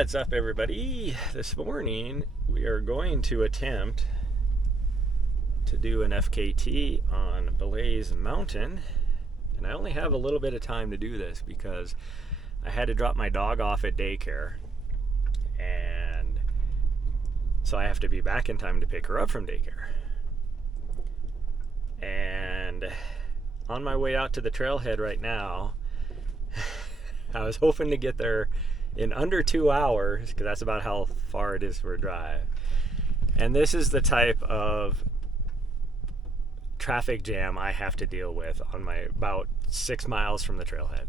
What's up, everybody? This morning we are going to attempt to do an FKT on Blaze Mtn, and I only have a little bit of time to do this because I had to drop my dog off at daycare, and so I have to be back in time to pick her up from daycare. And on my way out to the trailhead right now, I was hoping to get there in under 2 hours, because that's about how far it is for a drive. And this is the type of traffic jam I have to deal with on my about 6 miles from the trailhead.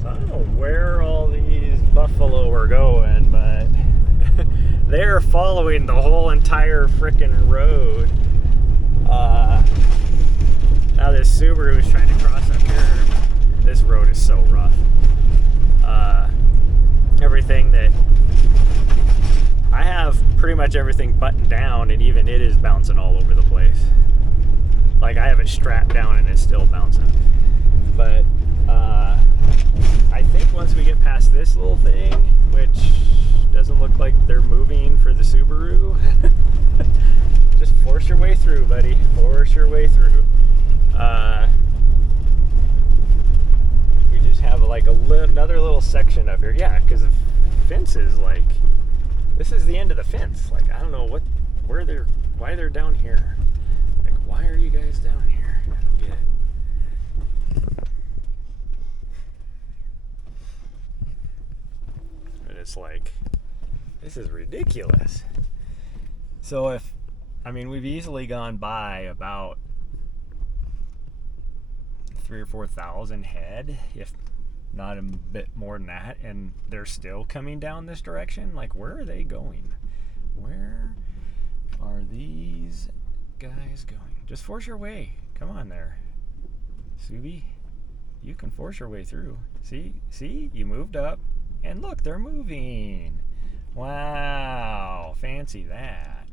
So I don't know where all these buffalo are going, but they're following the whole entire frickin' road. Now this Subaru is trying to cross up here. This road is so rough. Everything that I have, pretty much everything buttoned down, and even it is bouncing all over the place. Like, I have it strapped down and it's still bouncing. But I think once we get past this little thing, which doesn't look like they're moving for the Subaru, just force your way through, buddy. Force your way through. We just have like another little section up here. Yeah, because the fence is like, this is the end of the fence. Like, I don't know why they're down here. Like, why are you guys down here? I don't get it. But it's like, this is ridiculous. So we've easily gone by about 3,000 or 4,000 head, if not a bit more than that, and they're still coming down this direction. Like, where are they going? Where are these guys going? Just force your way. Come on there, Subi. You can force your way through. See, you moved up, and look, they're moving. Wow, fancy that.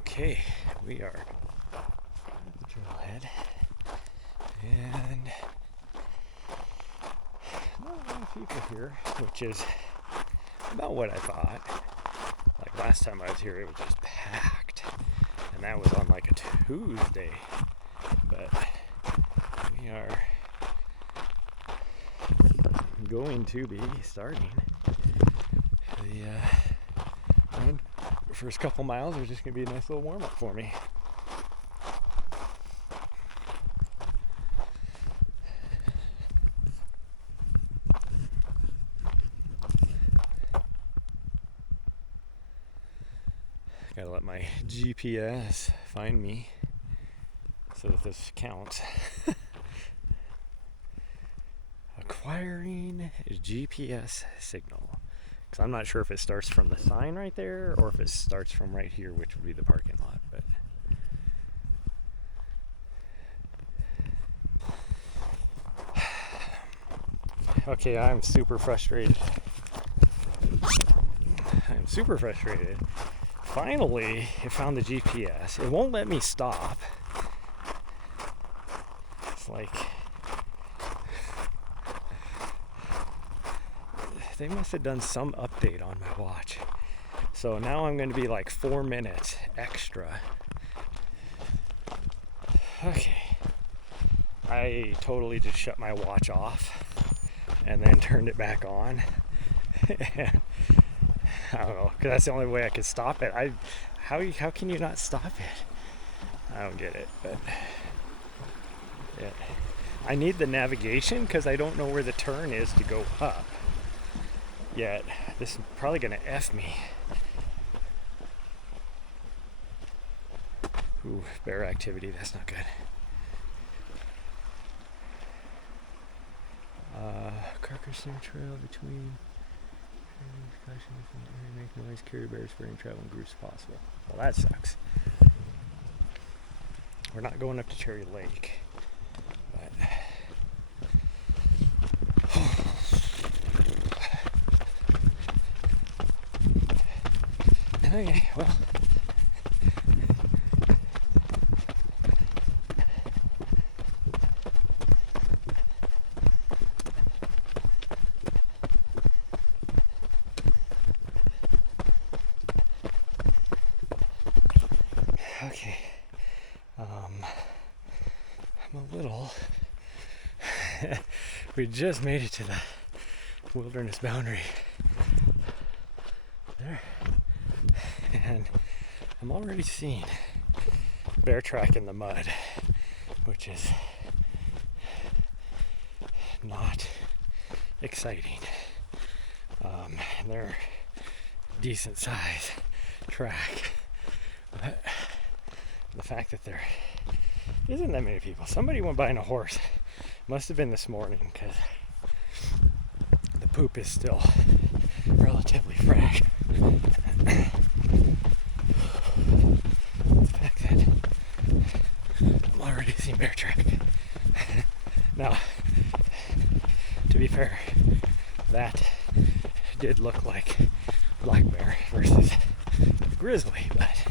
Okay, we are at the trailhead, and not a lot of people here, which is about what I thought. Like, last time I was here, it was just packed, and that was on like a Tuesday. But we are going to be starting the first couple miles are just going to be a nice little warm-up for me. Gotta let my GPS find me so that this counts. Acquiring GPS signal. Because I'm not sure if it starts from the sign right there or if it starts from right here, which would be the parking lot. But okay, I'm super frustrated. Finally, it found the GPS. It won't let me stop. It's like, they must have done some update on my watch. So now I'm going to be like 4 minutes extra. Okay. I totally just shut my watch off and then turned it back on. I don't know, because that's the only way I could stop it. How can you not stop it? I don't get it, but yeah. I need the navigation because I don't know where the turn is to go up. Yet this is probably gonna F me. Ooh, bear activity, that's not good. Carcass Snare Trail between make noise, carry bears, spraying, travel in groups possible. Well, that sucks. We're not going up to Cherry Lake, but Okay, well. Okay, I'm a little, we just made it to the wilderness boundary there, and I'm already seeing bear track in the mud, which is not exciting. And they're decent size track, but the fact that there isn't that many people. Somebody went by on a horse. Must have been this morning because the poop is still relatively fresh. The fact that I'm already seeing bear track. Now, to be fair, that did look like black bear versus grizzly, but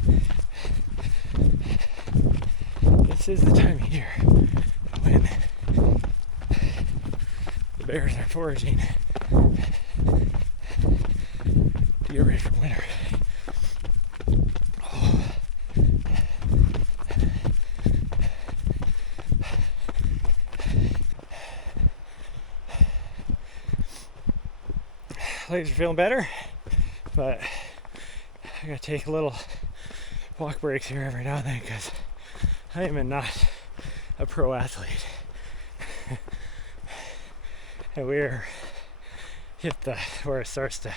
this is the time of year when the bears are foraging to get ready for winter. Oh. Legs are feeling better, but I gotta take a little walk breaks here every now and then because I am not a pro athlete. And we're hit where it starts to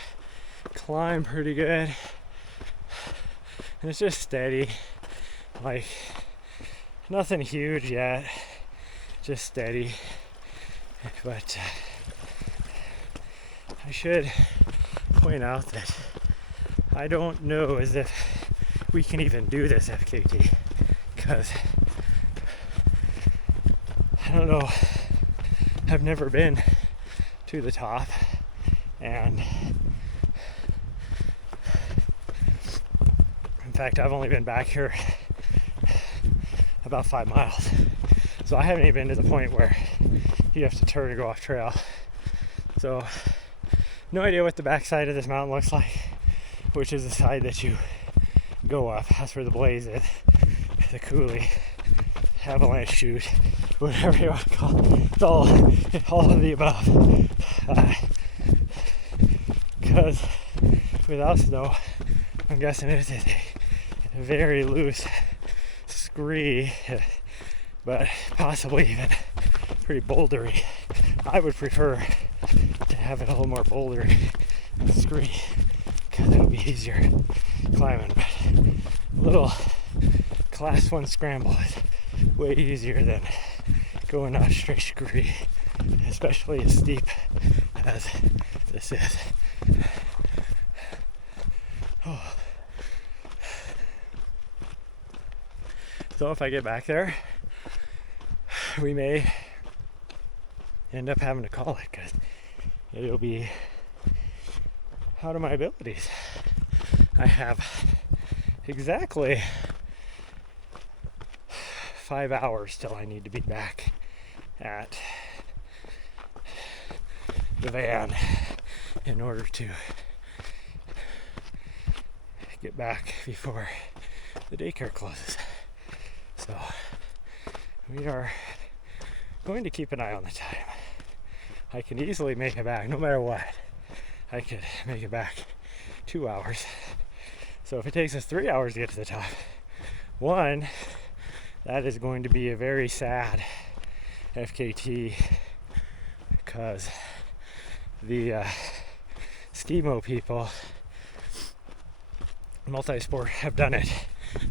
climb pretty good. And it's just steady, like nothing huge yet, just steady. But I should point out that I don't know as if we can even do this FKT, because I don't know, I've never been to the top, and in fact I've only been back here about 5 miles, so I haven't even been to the point where you have to turn and go off trail. So no idea what the backside of this mountain looks like, which is the side that you go up. That's where the Blaze is, the coulee, avalanche chute, whatever you want to call it. It's all of the above. Because without snow, I'm guessing it is a very loose scree, but possibly even pretty bouldery. I would prefer to have it a little more bouldery and scree, because it'll be easier climbing. But a little class 1 scramble is way easier than going on straight scree, especially as steep as this is. Oh. So if I get back there, we may end up having to call it, because it'll be out of my abilities. I have exactly 5 hours till I need to be back at the van in order to get back before the daycare closes. So we are going to keep an eye on the time. I can easily make it back no matter what. I could make it back 2 hours. So if it takes us 3 hours to get to the top, one, that is going to be a very sad FKT, because the Skimo people, multi-sport, have done it.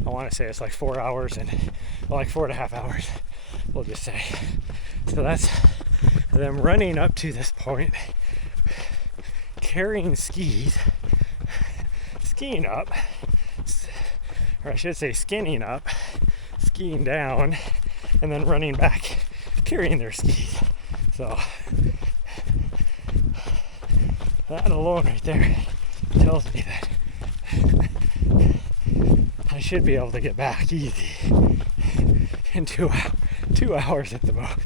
I want to say it's like 4 hours and like 4.5 hours, we'll just say. So that's them running up to this point, carrying skis, skiing up, or I should say skinning up, skiing down, and then running back, carrying their skis. So that alone right there tells me that I should be able to get back easy in 2 hours at the most.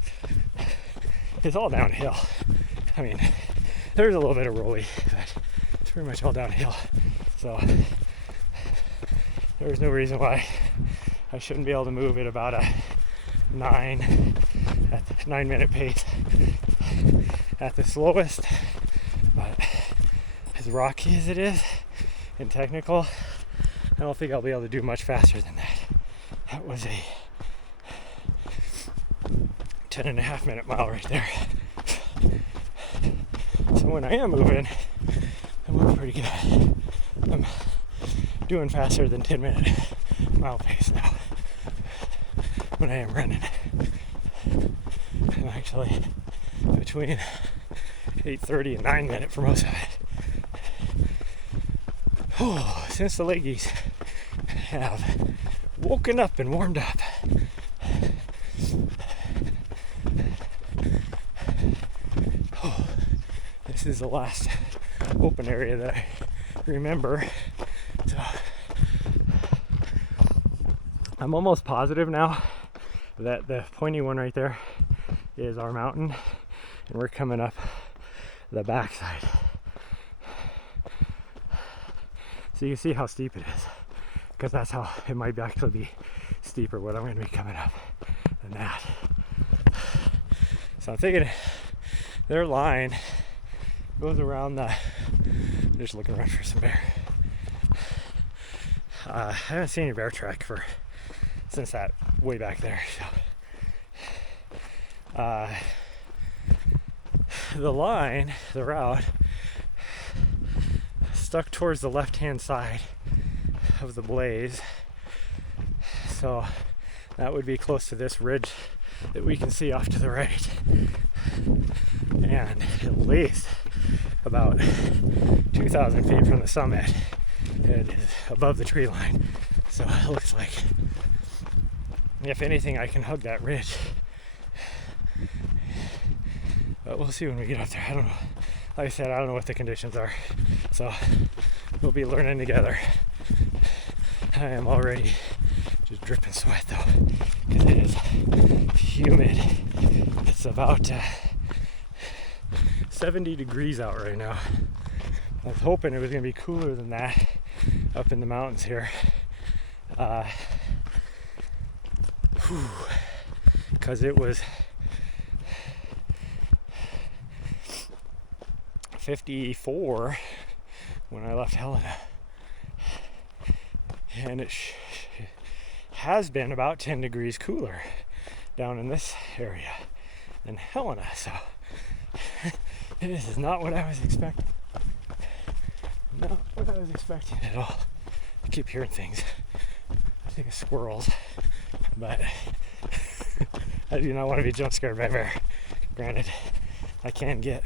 It's all downhill. I mean, there's a little bit of rolly, but it's pretty much all downhill. So there's no reason why I shouldn't be able to move at about a 9-minute pace at the slowest. But as rocky as it is and technical, I don't think I'll be able to do much faster than that. That was a 10.5-minute mile right there. So when I am moving, I move pretty good. I'm doing faster than 10-minute mile pace now when I am running. I'm actually between 8:30 and 9-minute for most of it. Oh, since the leggies have woken up and warmed up. Oh, this is the last open area that I remember. So I'm almost positive now that the pointy one right there is our mountain, and we're coming up the backside. So you see how steep it is, because that's how it might actually be steeper what I'm going to be coming up than that. So I'm thinking their line goes around the, just looking around for some bear. I haven't seen any bear track since that way back there. So the line, the route, stuck towards the left-hand side of the Blaze. So that would be close to this ridge that we can see off to the right. And at least about 2,000 feet from the summit, it is above the tree line. So it looks like, if anything, I can hug that ridge. But we'll see when we get up there. I don't know. Like I said, I don't know what the conditions are. So we'll be learning together. I am already just dripping sweat though, because it is humid. It's about 70 degrees out right now. I was hoping it was going to be cooler than that up in the mountains here. Because it was 54 when I left Helena, and it has been about 10 degrees cooler down in this area than Helena. So this is not what I was expecting. Not what I was expecting at all. I keep hearing things. I think of squirrels, but I do not want to be jump scared by a bear. Granted, I can get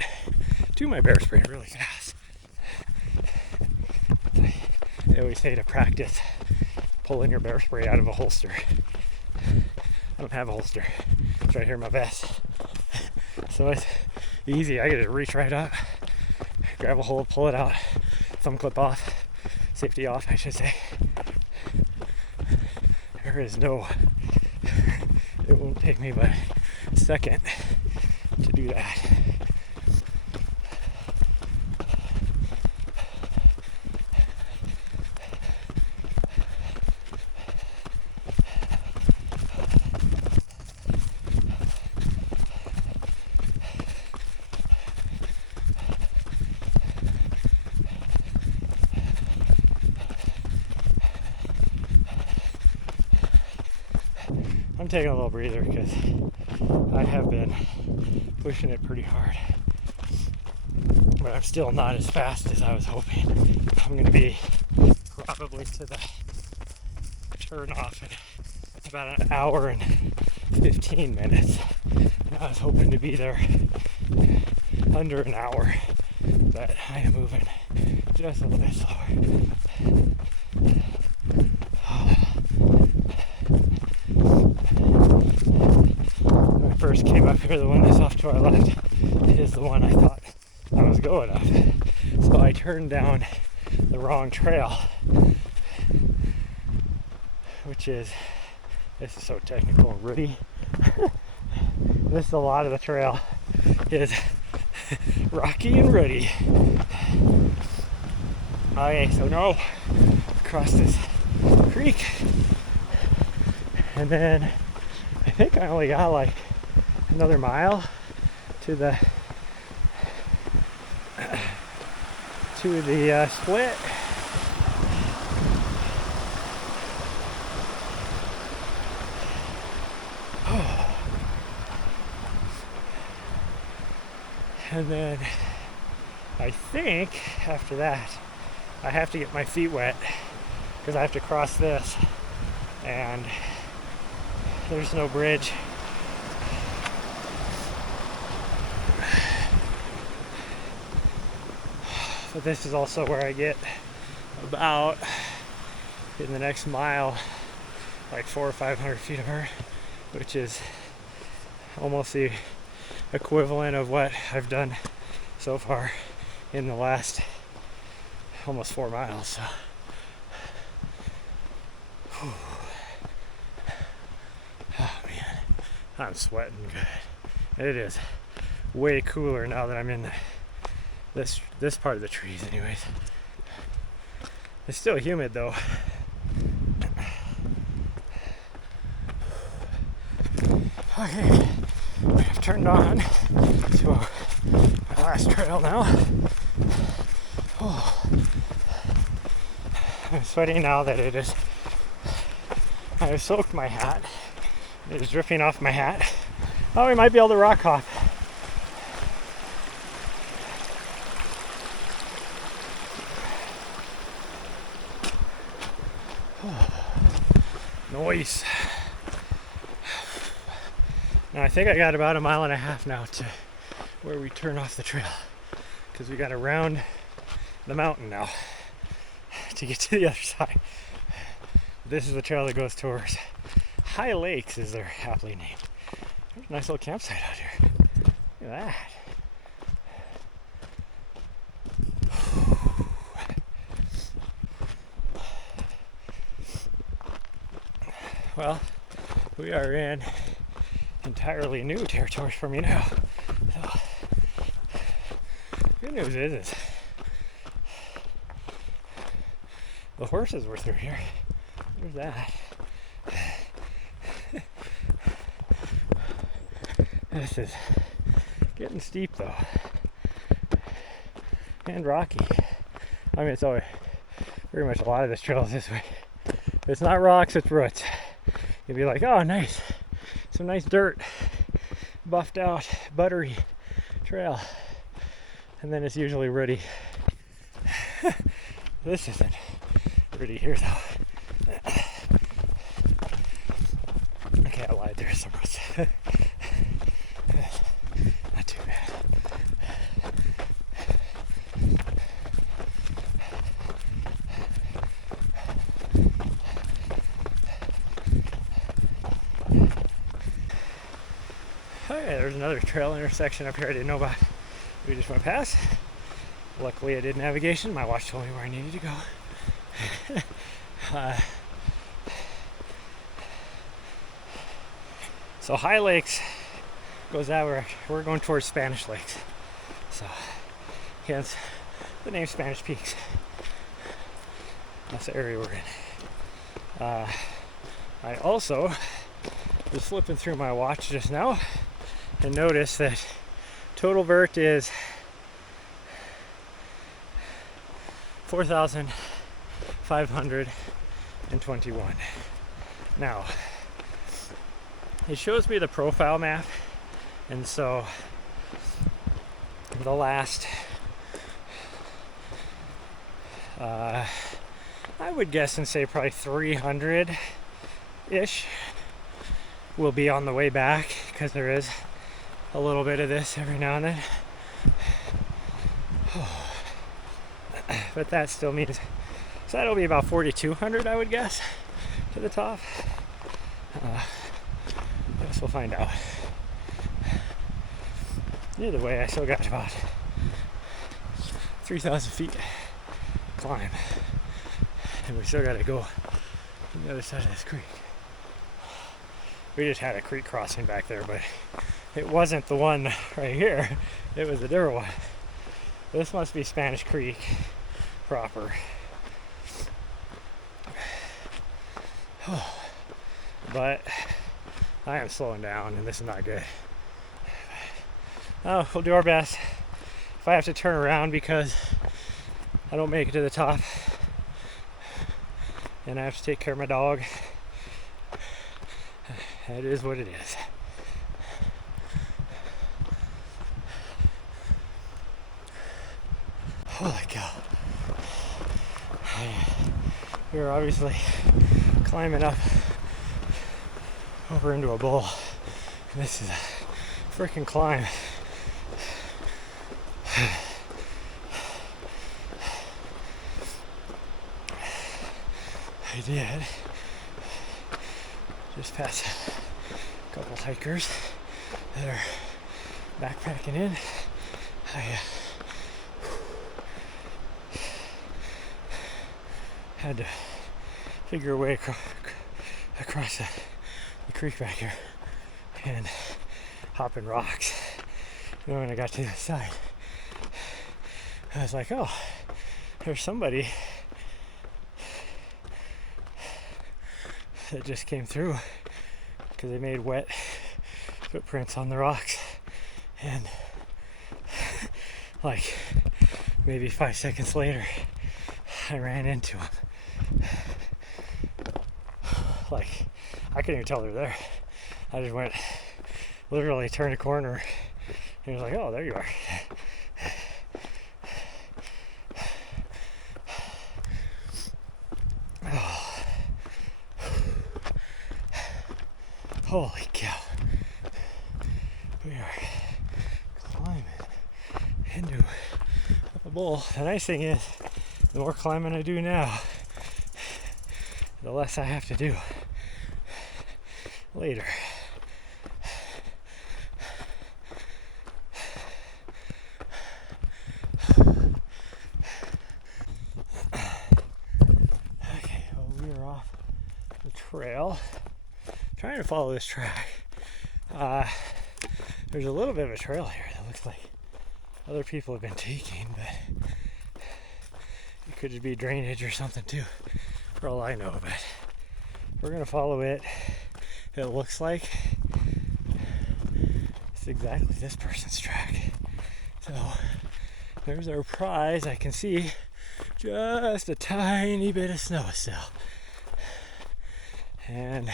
to my bear spray really fast. They always say to practice pulling your bear spray out of a holster. I don't have a holster. It's right here in my vest. So it's easy. I get to reach right up, grab a hold, pull it out, thumb clip off, safety off, I should say. There is no, it won't take me but a second to do that. I'm taking a little breather because I have been pushing it pretty hard, but I'm still not as fast as I was hoping. I'm going to be probably to the turn off in about an hour and 15 minutes. I was hoping to be there under an hour, but I am moving just a little bit slower. When I first came up here, the one that's off to our left is the one I thought I was going up. So I turned down the wrong trail which is, this is so technical and rooty. This is a lot of the trail is rocky and rooty. Okay, so now across this creek, and then I think I only got like another mile to the split. And then I think after that I have to get my feet wet because I have to cross this and there's no bridge. But this is also where I get about, in the next mile, like 400 or 500 feet apart, which is almost the equivalent of what I've done so far in the last almost 4 miles. So. Oh man, I'm sweating good. It is way cooler now that I'm in this part of the trees anyways. It's still humid though. Okay, I've turned on to my last trail now. Oh. I'm sweating now that it is. I have soaked my hat. It is dripping off my hat. Oh, we might be able to rock hop. Noise. Now I think I got about 1.5 miles now to where we turn off the trail, because we got to round the mountain now to get to the other side. This is the trail that goes towards High Lakes, is their aptly named. There's a nice little campsite out here. Look at that. Well, we are in entirely new territory for me now. So, good news is the horses were through here. There's that. This is getting steep though, and rocky. I mean, it's always pretty much a lot of this trail is this way. If it's not rocks, it's roots. You'd be like, oh, nice, some nice dirt, buffed out, buttery trail, and then it's usually rooty. This isn't rooty here though. Okay, I lied. There's some roots. Not too bad. Okay, there's another trail intersection up here I didn't know about. We just went past. Luckily I did navigation. My watch told me where I needed to go. So High Lakes goes that way. We're going towards Spanish Lakes. So hence the name Spanish Peaks. That's the area we're in. I also was flipping through my watch just now and noticed that total vert is 4,521. Now, it shows me the profile map, and so the last, I would guess and say probably 300-ish will be on the way back, because there is a little bit of this every now and then. But that still means, so that'll be about 4,200, I would guess, to the top. I guess we'll find out. Either way, I still got about 3,000 feet to climb, and we still got to go on the other side of this creek. We just had a creek crossing back there, but it wasn't the one right here. It was a different one. This must be Spanish Creek proper. But I am slowing down and this is not good. Oh, we'll do our best. If I have to turn around because I don't make it to the top and I have to take care of my dog, that is what it is. Holy cow. We are obviously climbing up over into a bowl. This is a freaking climb. I did just pass a couple hikers that are backpacking in. I had to figure a way across the creek back here and hop in rocks. And when I got to the side, I was like, oh, there's somebody that just came through because they made wet footprints on the rocks. And like maybe 5 seconds later, I ran into them. Like, I couldn't even tell they were there. I just went, literally turned a corner, and it was like, oh, there you are. Oh. Holy cow. We are climbing into a bowl. The nice thing is, the more climbing I do now, the less I have to do later. Okay, well, we are off the trail. Trying to follow this track. There's a little bit of a trail here that looks like other people have been taking, but it could just be drainage or something too, for all I know. But we're gonna follow it. It looks like it's exactly this person's track. So there's our prize. I can see just a tiny bit of snow still. And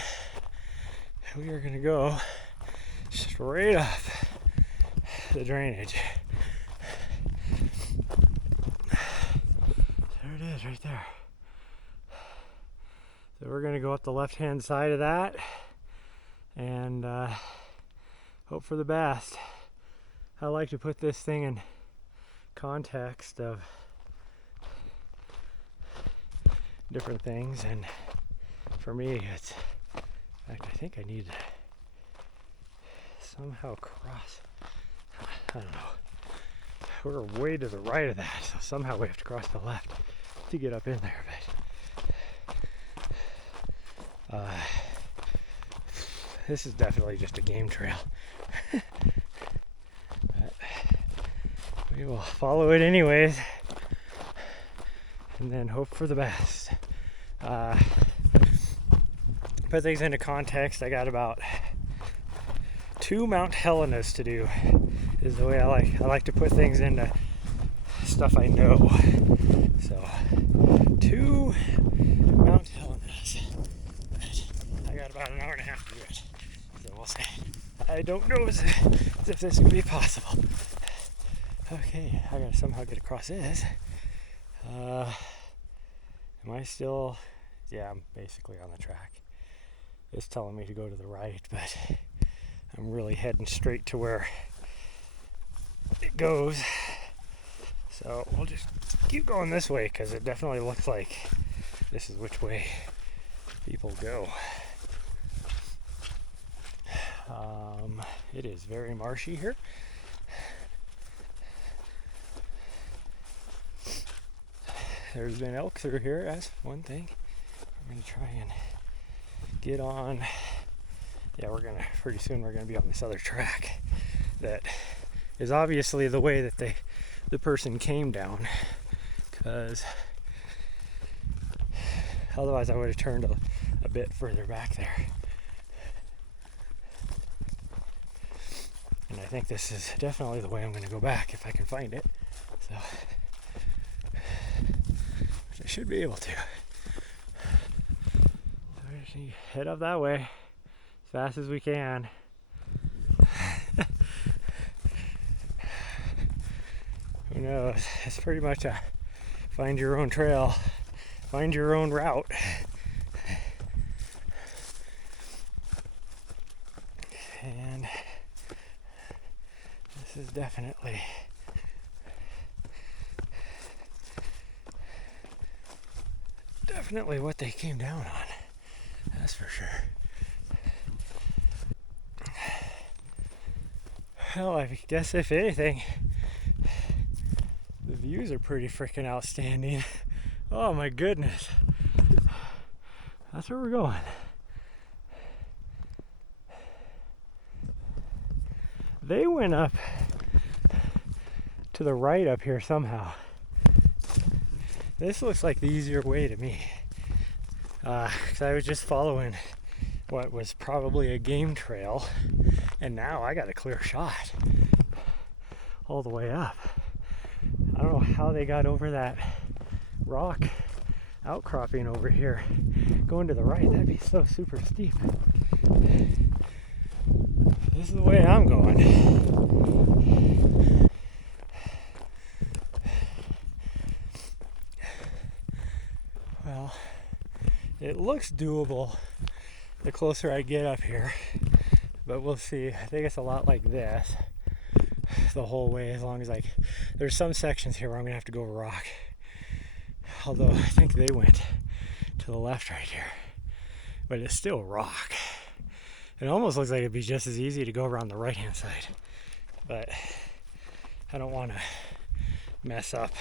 we are gonna go straight up the drainage. There it is right there. So we're gonna go up the left-hand side of that and hope for the best. I like to put this thing in context of different things, and for me it's, in fact, I think I need to somehow cross, I don't know, we're way to the right of that, so somehow we have to cross the left to get up in there. But this is definitely just a game trail. But we will follow it anyways and then hope for the best. Put things into context, I got about 2 Mount Helenas to do, is the way I like to put things into stuff I know. So 2 Mount Helenas. I got about an hour and a half to do it. So we'll see. I don't know as if this will be possible. Okay, I gotta somehow get across this. Am I still? Yeah, I'm basically on the track. It's telling me to go to the right, but I'm really heading straight to where it goes. So we'll just keep going this way because it definitely looks like this is which way people go. It is very marshy here. There's been elk through here, that's one thing. I'm going to try and get on. Yeah, pretty soon we're gonna be on this other track that is obviously the way that the person came down, because otherwise I would have turned a bit further back there. And I think this is definitely the way I'm going to go back if I can find it. So, which I should be able to. So we're just gonna head up that way as fast as we can. Who knows? It's pretty much a find your own trail, find your own route. And this is definitely what they came down on. That's for sure. Well, I guess if anything, the views are pretty freaking outstanding. Oh my goodness. That's where we're going. They went up to the right up here somehow. This looks like the easier way to me. Because I was just following what was probably a game trail, and now I got a clear shot all the way up. I don't know how they got over that rock outcropping over here. Going to the right, that'd be so super steep. This is the way I'm going. Well, it looks doable the closer I get up here, but we'll see. I think it's a lot like this the whole way, as long as there's some sections here where I'm gonna have to go rock. Although I think they went to the left right here, but it's still rock. It almost looks like it'd be just as easy to go around the right hand side, but I don't want to mess up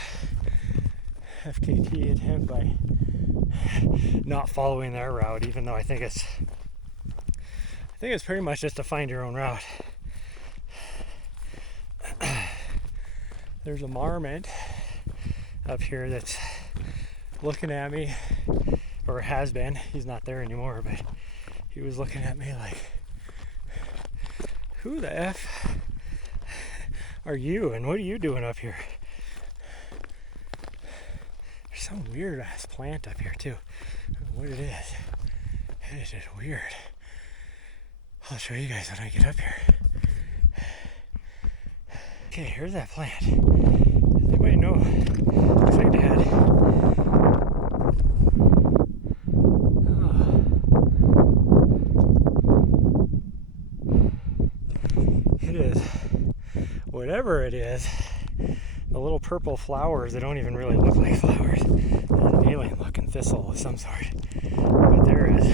FKT Attempt by not following their route, even though I think it's pretty much just to find your own route. There's a marmot up here that's looking at me, or has been. He's not there anymore, but he was looking at me like, who the F are you, and what are you doing up here? There's some weird ass plant up here too. I don't know what it is. It is just weird. I'll show you guys when I get up here. Okay, here's that plant. Anybody know? Looks like it had. It is. Whatever it is, the little purple flowers that don't even really look like flowers. There's an alien looking thistle of some sort. But there is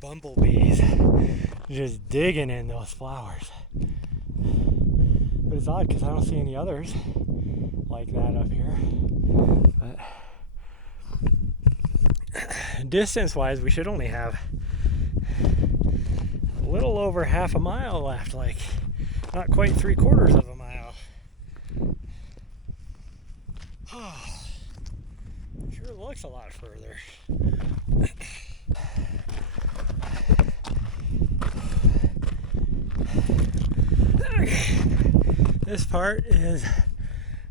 bumblebees just digging in those flowers. But it's odd because I don't see any others like that up here. But distance wise, we should only have a little over half a mile left, like not quite 3/4 of a mile. Oh, sure looks a lot further. Okay. This part is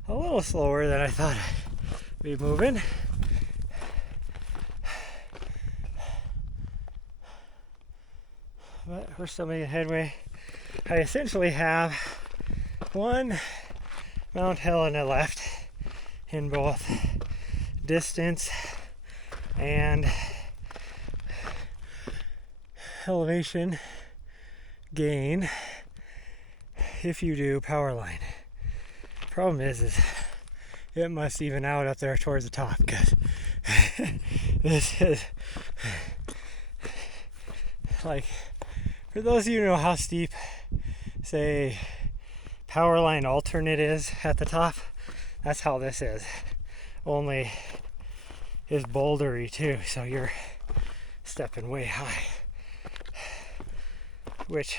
a little slower than I thought I'd be moving. But we're still making headway. I essentially have one Mount Helena left in both distance and elevation gain if you do power line. Problem is it must even out up there towards the top, because this is like, for those of you who know how steep, say, power line alternate is at the top, that's how this is. Only is bouldery too, so you're stepping way high, which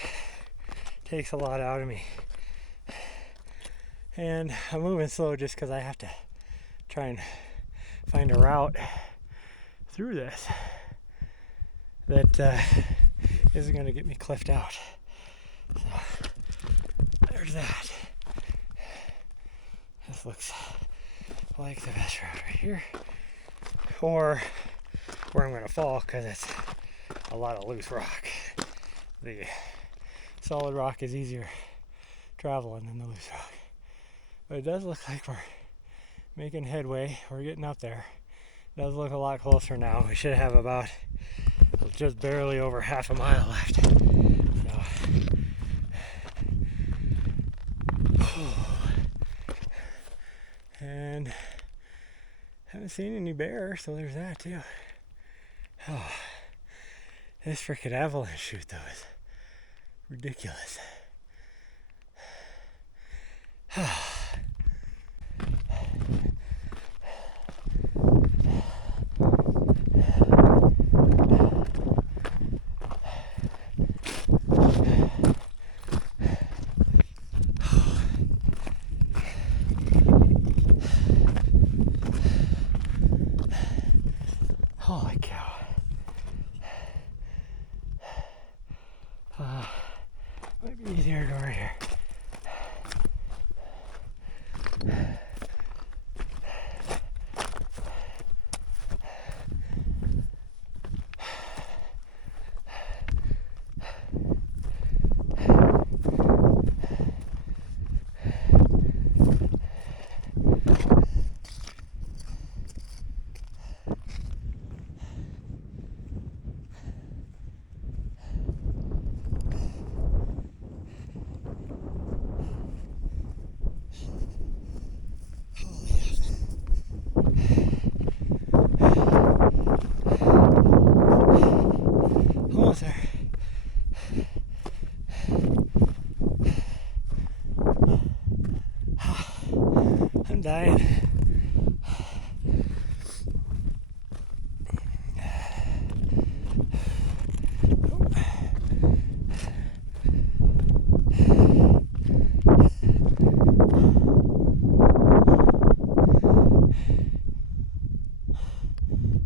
takes a lot out of me. And I'm moving slow just because I have to try and find a route through this that isn't going to get me cliffed out. So there's that. This looks like the best route right here, or where I'm going to fall because it's a lot of loose rock. The solid rock is easier traveling than the loose rock, but it does look like we're making headway. We're getting up there. It does look a lot closer now. We should have about just barely over half a mile left. So, and haven't seen any bears, so there's that too. Oh, this freaking avalanche chute though is ridiculous. Holy cow. Might be easier to go right here. Almost there. I'm dying.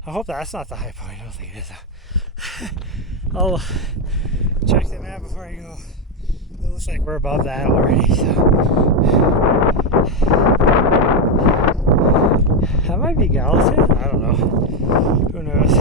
I hope that's not the high point. I don't think it is. I'll check the map before I go. It looks like we're above that already, so that might be Gallatin. I don't know. Who knows?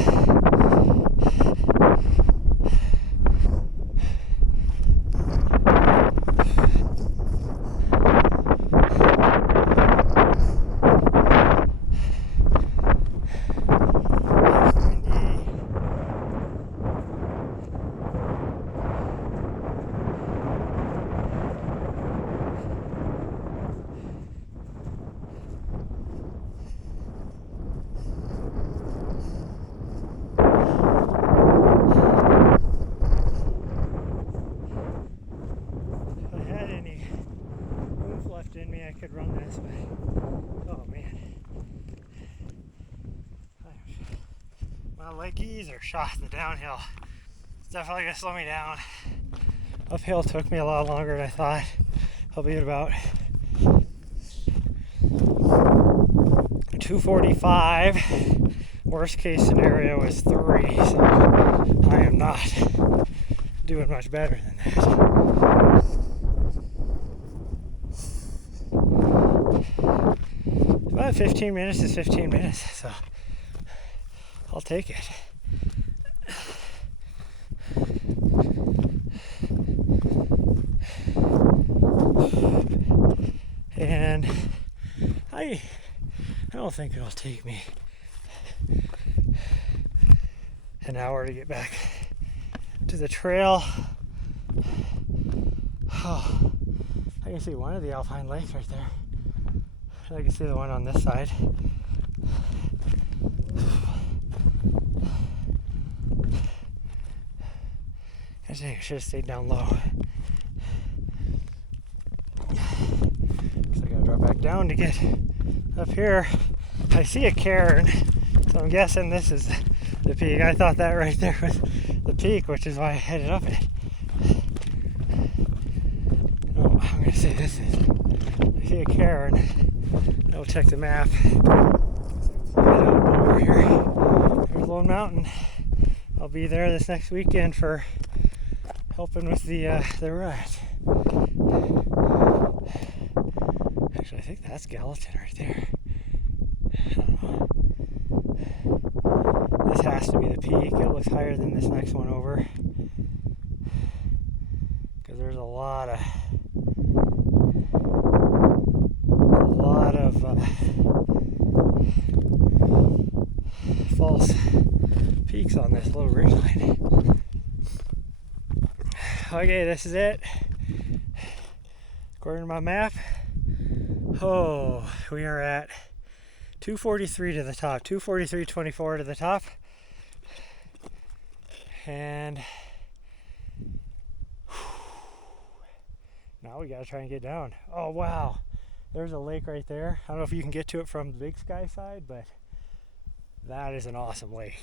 In me, I could run this way. Oh man, my leggies are shot in the downhill. It's definitely gonna slow me down. Uphill took me a lot longer than I thought. I'll be at about 2:45. Worst case scenario is 3, so I am not doing much better than that. About 15 minutes is 15 minutes, so I'll take it. And I don't think it'll take me an hour to get back to the trail. Oh, I can see one of the alpine lakes right there. I can see the one on this side. I think I should have stayed down low. So I gotta drop back down to get up here. I see a cairn, so I'm guessing this is the peak. I thought that right there was the peak, which is why I headed up it. Oh, I'm gonna say this is. I see a cairn. I'll check the map. Over here. There's Lone Mountain. I'll be there this next weekend for helping with the ride. Actually, I think that's Gallatin right there. I don't know. This has to be the peak. It looks higher than this next one over. Because there's a lot of false peaks on this little ridgeline. Okay, this is it. According to my map, oh, we are at 243 to the top, 243.24 to the top, and now we gotta try and get down. Oh wow, there's a lake right there. I don't know if you can get to it from the Big Sky side, but that is an awesome lake.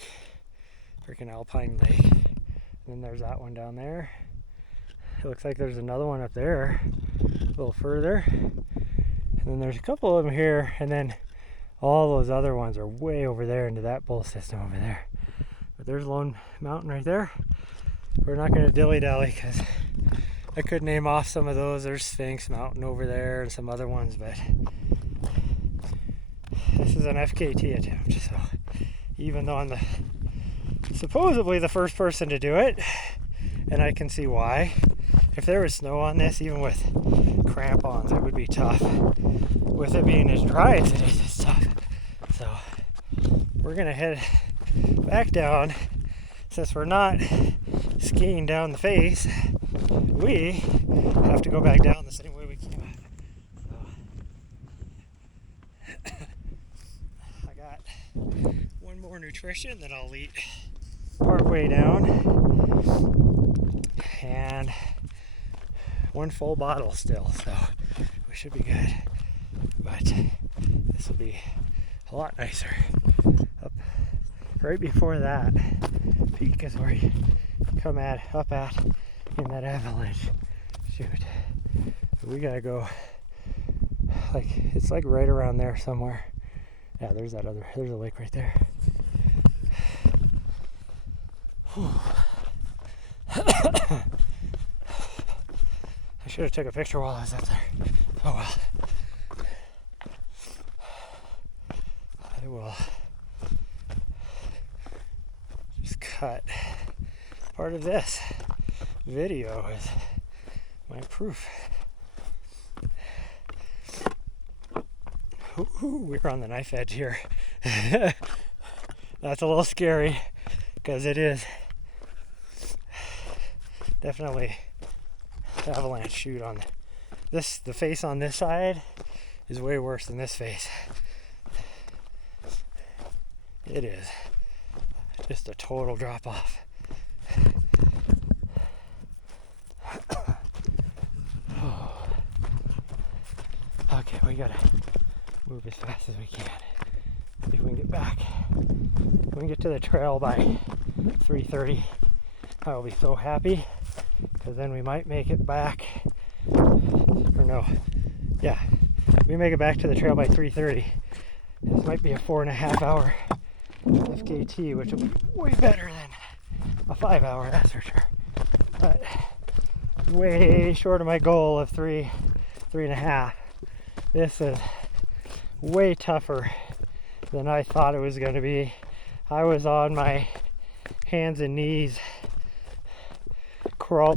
Freaking Alpine Lake. And then there's that one down there. It looks like there's another one up there, a little further. And then there's a couple of them here, and then all those other ones are way over there into that bowl system over there. But there's Lone Mountain right there. We're not going to dilly-dally because I could name off some of those. There's Sphinx Mountain over there and some other ones, but this is an FKT attempt. So even though I'm supposedly the first person to do it, and I can see why. If there was snow on this, even with crampons, it would be tough. With it being as dry as it is, it's tough. So we're gonna head back down. Since we're not skiing down the face, we have to go back down the same way we came up. So I got one more nutrition that I'll eat part way down, and one full bottle still, so we should be good. But this will be a lot nicer. Up right before that peak is where you come up at in that avalanche. Shoot, we gotta go. Like it's like right around there somewhere. Yeah, there's a lake right there. I should have took a picture while I was up there. Oh well. I will just cut part of this video as my proof. Ooh, we're on the knife edge here. That's a little scary because it is definitely avalanche shoot on this. The face on this side is way worse than this face. It is just a total drop off. Okay, we gotta move as fast as we can. See if we can get back. If we can get to the trail by 3:30, I will be so happy, because then we might make it back. Or no, yeah, we make it back to the trail by 3:30. This might be a 4.5 hour FKT, which will be way better than a 5 hour, that's for sure. But way short of my goal of 3.5. This is way tougher than I thought it was going to be. I was on my hands and knees,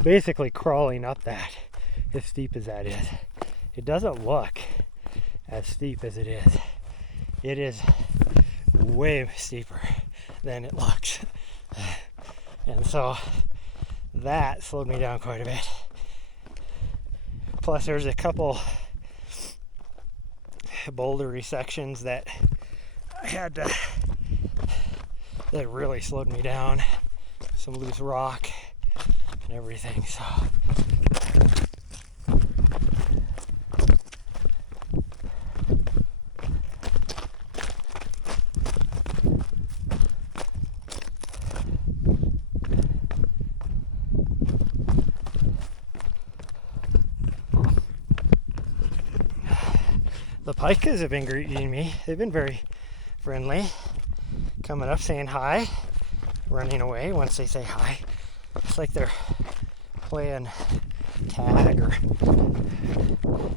basically crawling up that, as steep as that is. It doesn't look as steep as it is. It is way steeper than it looks. And so that slowed me down quite a bit. Plus there's a couple bouldery sections that I had to, that really slowed me down. Some loose rock and everything, so The pikas have been greeting me. They've been very friendly. Coming up, saying hi, running away once they say hi. It's like they're playing tag or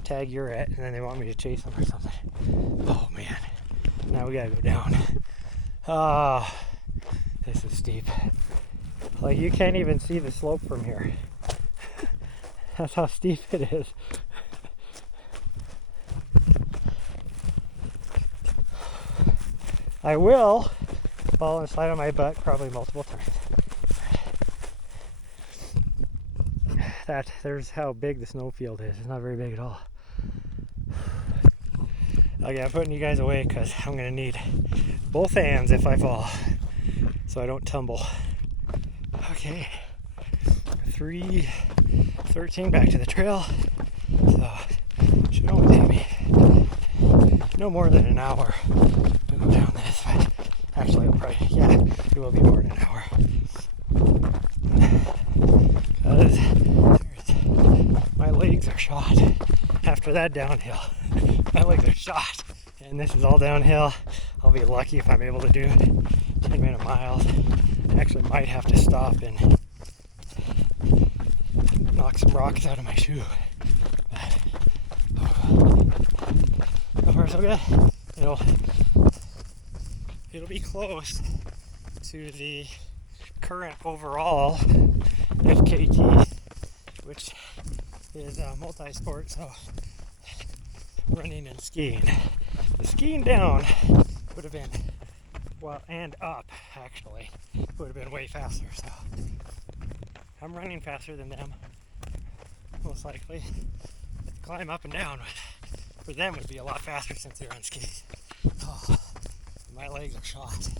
tag you're at, and then they want me to chase them or something. Oh man, now we gotta go down. Ah, this is steep. Like you can't even see the slope from here. That's how steep it is. I will fall and slide on my butt probably multiple times. There's how big the snowfield is. It's not very big at all. Okay, I'm putting you guys away because I'm going to need both hands if I fall so I don't tumble. Okay, 3:13 back to the trail. So, should only take me no more than an hour to go down this. But actually, it will be more than an hour. Because my legs are shot after that downhill. My legs are shot, and this is all downhill. I'll be lucky if I'm able to do 10-minute miles. I actually might have to stop and knock some rocks out of my shoe. So far so good. It'll be close to the current overall FKT, which is multi-sport, so running and skiing. The skiing down would have been, and up actually, would have been way faster, so I'm running faster than them, most likely. The climb up and down for them would be a lot faster since they're on skis. Oh, my legs are shot. So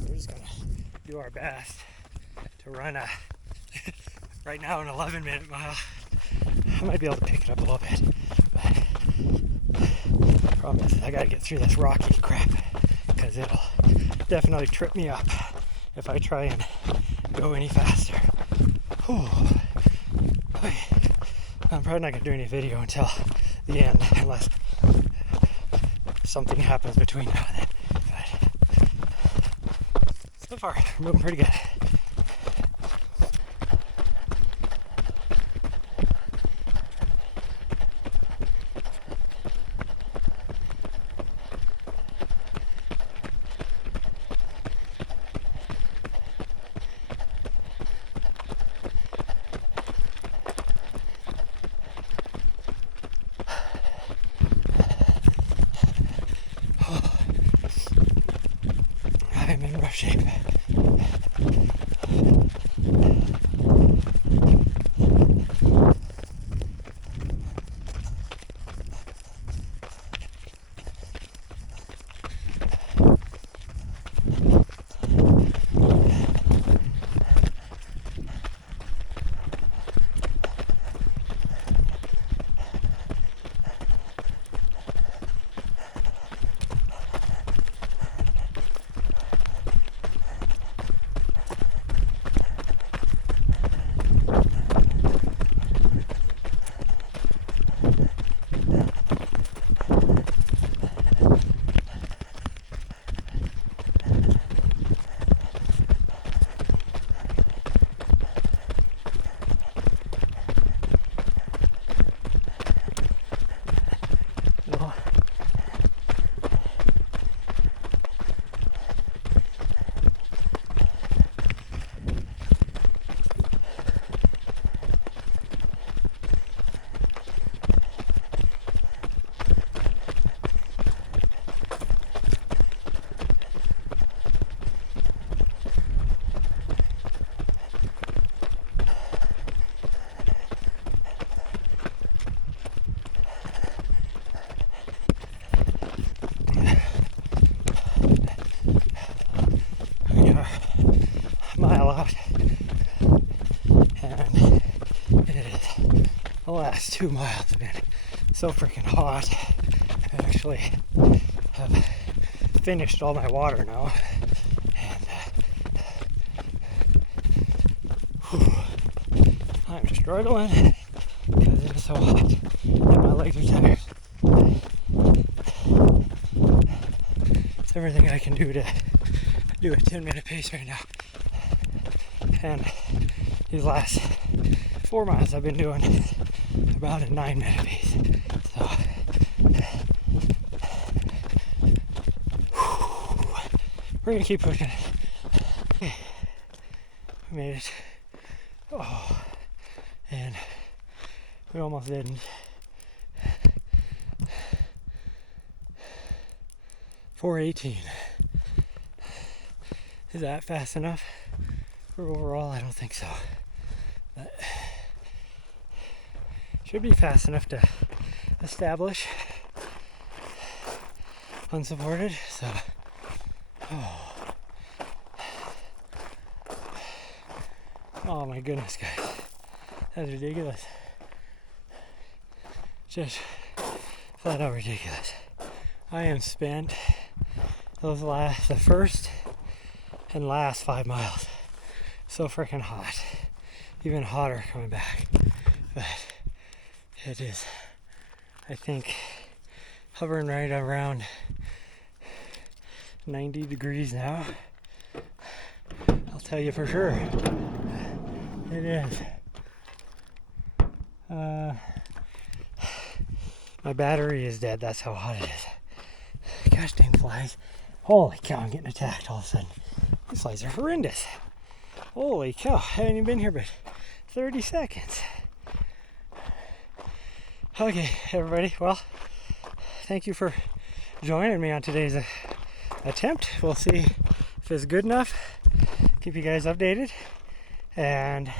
we're just gonna do our best to run right now an 11-minute mile. I might be able to pick it up a little bit, but problem is I gotta get through this rocky crap because it'll definitely trip me up if I try and go any faster. Whew. I'm probably not gonna do any video until the end unless something happens between now and then. But so far, we're moving pretty good. I'm in rough shape. Mile out, and the last 2 miles have been so freaking hot. I actually have finished all my water now, and I'm struggling because it is so hot and my legs are tired. everything I can do to do a 10-minute pace right now. And these last 4 miles I've been doing about a 9-minute pace. So we're gonna keep pushing. Okay. We made it. Oh, and we almost didn't. 4:18. Is that fast enough for overall? I don't think so. But should be fast enough to establish unsupported. So, oh my goodness, guys, that's ridiculous. Just flat out ridiculous. I am spent the first and last 5 miles. So freaking hot. Even hotter coming back. But it is, I think, hovering right around 90 degrees now. I'll tell you for sure. It is. My battery is dead. That's how hot it is. Gosh dang flies. Holy cow, I'm getting attacked all of a sudden. These flies are horrendous. Holy cow, I haven't even been here but 30 seconds. Okay, everybody, well, thank you for joining me on today's attempt. We'll see if it's good enough. Keep you guys updated. And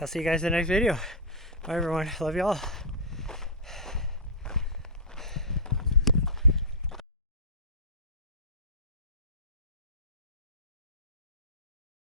I'll see you guys in the next video. Bye, everyone. Love you all.